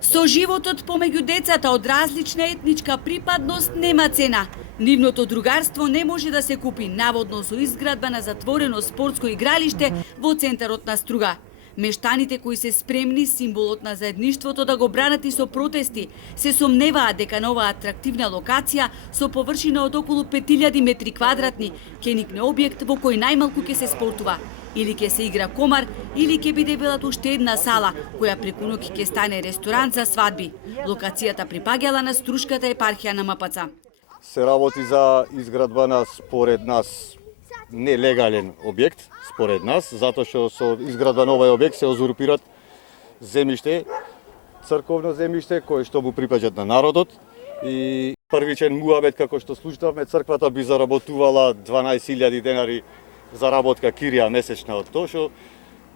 Со животот помеѓу децата од различна етничка припадност нема цена. Нивното другарство не може да се купи, наводно со изградба на затворено спортско игралиште во центарот на Струга. Мештаните кои се спремни символот на заедништвото да го бранат и со протести, се сомневаат дека на оваа атрактивна локација со површина од околу 5000 метри квадратни ќе никне објект во кој најмалку ќе се спортува. Или ќе се игра комар, или ќе биде велат уште една сала, која преку ноќ ќе стане ресторант за свадби. Локацијата припаѓала на Струшката епархија на МПЦ. Се работи за изградба на, според нас, нелегален објект, според нас, затоа што со изградба на овој објект се узурпират земјиште, црковно земјиште кое што му припаѓаат на народот, и првичен муабет како што слушнавме, црквата би заработувала 12.000 денари заработка кирија месечна од тоа што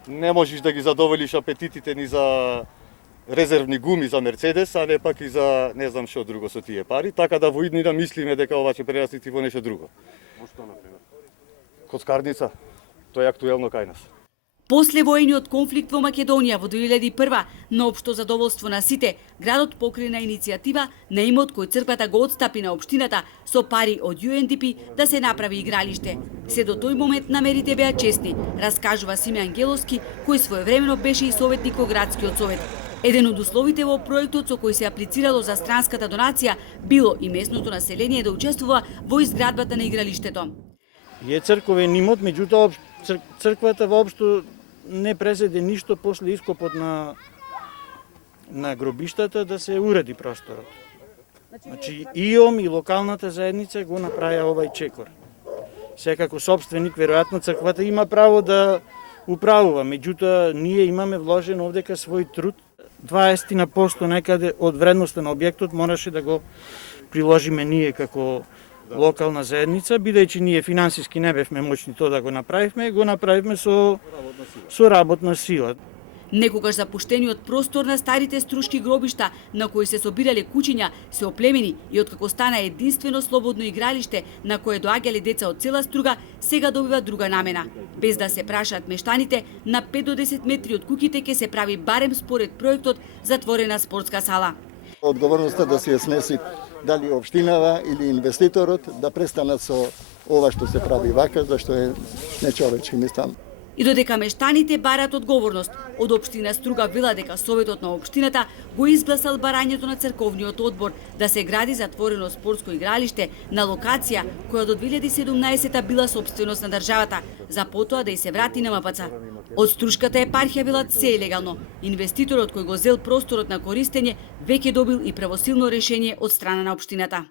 не можеш да ги задоволиш апетитите ни за резервни гуми за Мерцедес, а не пак и за не знам што друго со тие пари, така да во иднина мислиме дека ова ќе прерасти во нешто друго. Што например? Коцкарница, тоа е актуелно кај нас. После воениот конфликт во Македонија во 2001, на општо задоволство на сите, градот покрена иницијатива на имот кој црквата го отстапи на општината со пари од UNDP да се направи игралиште. Се до тој момент намерите беа честни, раскажува Симе Ангеловски, кој своевремено беше и советник во градскиот совет. Еден од условите во проектот со кој се аплицирало за странската донација било и местното население да учествува во изградбата на игралиштето. Е црковен имот, меѓутоа црквата воопшто не презеде ништо после ископот на гробиштата да се уреди просторот. Значи, ИОМ и локалната заедница го направија овај чекор. Секако собственик, веројатно црквата има право да управува, меѓутоа ние имаме вложен овдека свој труд. 20% некаде од вредноста на објектот мораше да го приложиме ние како локална заедница, бидејќи ние финансиски не бевме моćни тоа да го направивме со работна сила. Некогаш запуштениот простор на старите струшки гробишта, на кои се собирале куќиња, се оплемени и откако стана единствено слободно игралиште на кое доаѓале деца од цела Струга, сега добива друга намена. Без да се прашаат мештаните, на 5 до 10 метри од куќите ќе се прави барем според проектот затворена спортска сала. Одговорноста да се ја снеси дали општинава или инвеститорот да престанат со ова што се прави вака, зашто е нечовечки, мислам. И додека мештаните барат одговорност, од општина Струга вела дека Советот на општината го изгласал барањето на црковниот одбор да се гради затворено спортско игралиште на локација која до 2017 била собственост на државата, за потоа да и се врати на МПЦ. Од Струшката епархија велат се е легално. Инвеститорот кој го зел просторот на користење веќе добил и правосилно решение од страна на општината.